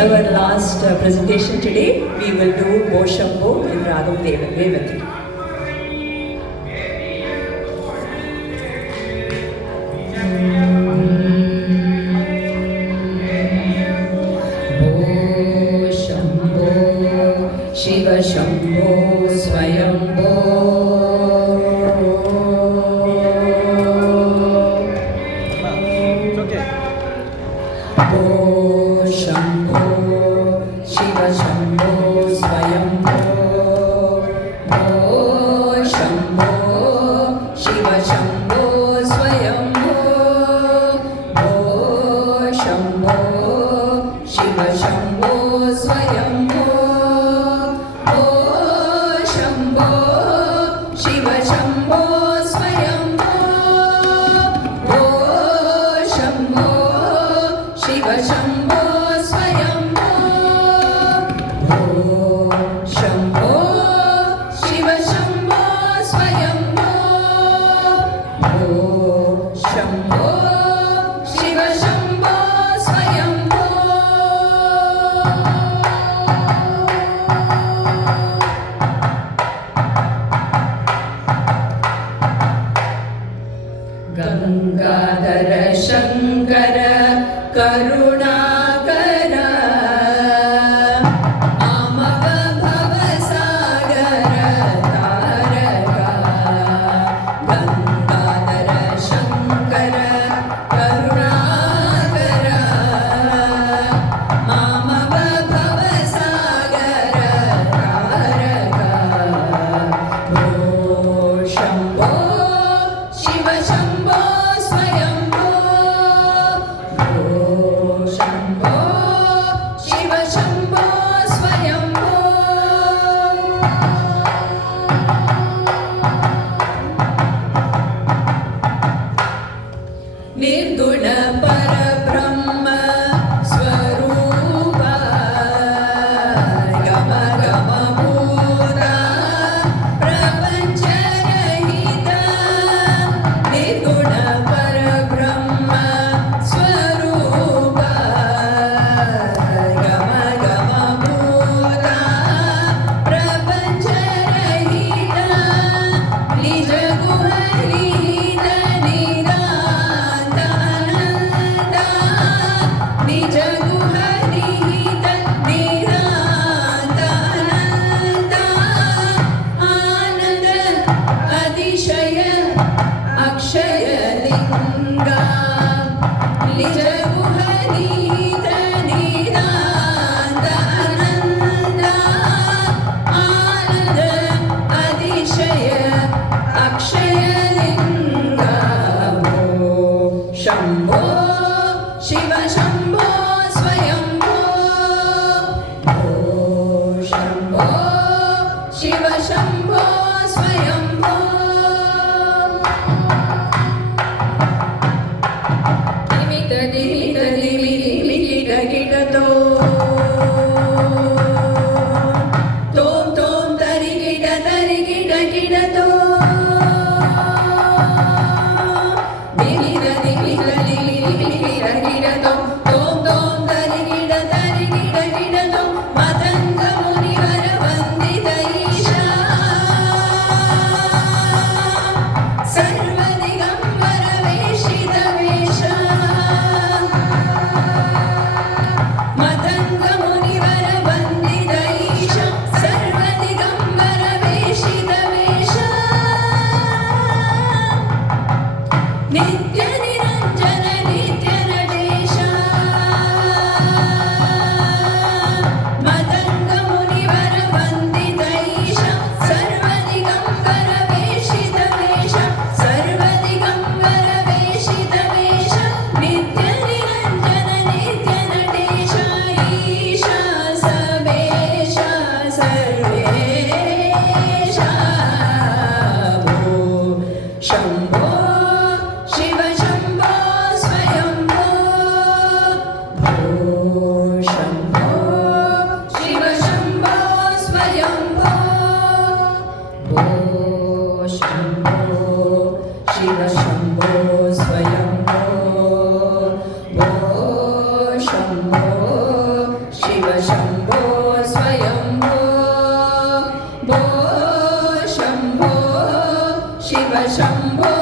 our last presentation today. We will do Bo Shambho in Ragam Revati. Bo Shambho Shiva Shambho Swayambho Bo Shambho Shiva Shambho Swayambho Bo Shambho Shiva Shambho Swayambho Bo Shambho Shiva Shambho Swayambho Bo Shambho Shiva Shambho Swayambho Bo Shambho Shiva Shambho Swayambho Bo Shambho Shiva Shambho Swayambho Bo Shambho Shiva Shambho Swayambho Gangadhara Shankara Karunakara Amava Bhavasagara Taraka Gangadhara Shankara Karunakara Amava Bhavasagara Taraka Bo Shambho Shiva Shambho Swayambho Bo Shambho Shiva Shambho Swayambho Nirguna Parabrahma Swarupa Gama Gama Bhuta Prapancha Rahita Nirguna Parabrahma Swarupa Gama Gama Bhuta Prapancha Rahita Nija Guharita Nirantananda Nija Guharita Nirantananda Ananda Adishaya Akshaya Linga Nija Guharita Nirantananda Ananda Adishaya Akshaya Linga Bo Shambho Shiva Shambho Swayambho Bo Shambho Shiva Shambho Swayambho Dimita dimita dimita gita to Tom tom tari gita to Dimita dimita dimita gita to Tom tom tari gita to Matanga Munivara Vandita Isha Sarvadigambara Veshita Vesha Matanga Munivara Vandita Isha Sarvadigambara Veshita Vesha Nitya Niranjana Nitya Nadesha Matanga Munivara Vandita Isha Sarvadigambara Veshita Vesha Sarvadigambara Veshita Vesha Nitya Niranjana Nitya Nadesha Isha Sabesha Sarvesha Bo Shambho Shiva Shambho Swayambho Bo Shambho Shiva Shambho Swayambho Bo Shambho Shiva Shambho Swayambho Bo Shambho Shiva Shambho Shiv Shambho